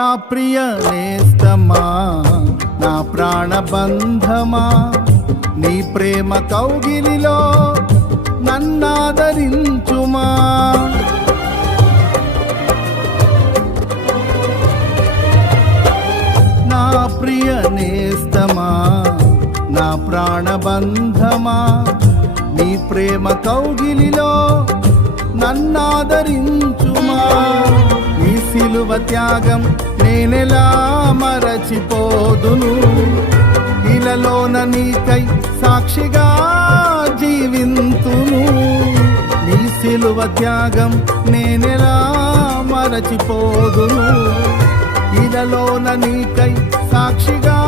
నా ప్రియ నేస్తమా, నా ప్రాణబంధమా, నీ ప్రేమ కౌగిలిలో నన్నాదరించుమా. నా ప్రియ నేస్తమా, నా ప్రాణబంధమా, నీ ప్రేమ కౌగిలిలో నన్నాదరించుమా. నీ సిలువ త్యాగం నేనెలా మరచిపోదును, ఇలలోన నీకై సాక్షిగా జీవింతును. నీ సిలువ త్యాగం నేనెలా మరచిపోదును, ఇలలోన నీకై సాక్షిగా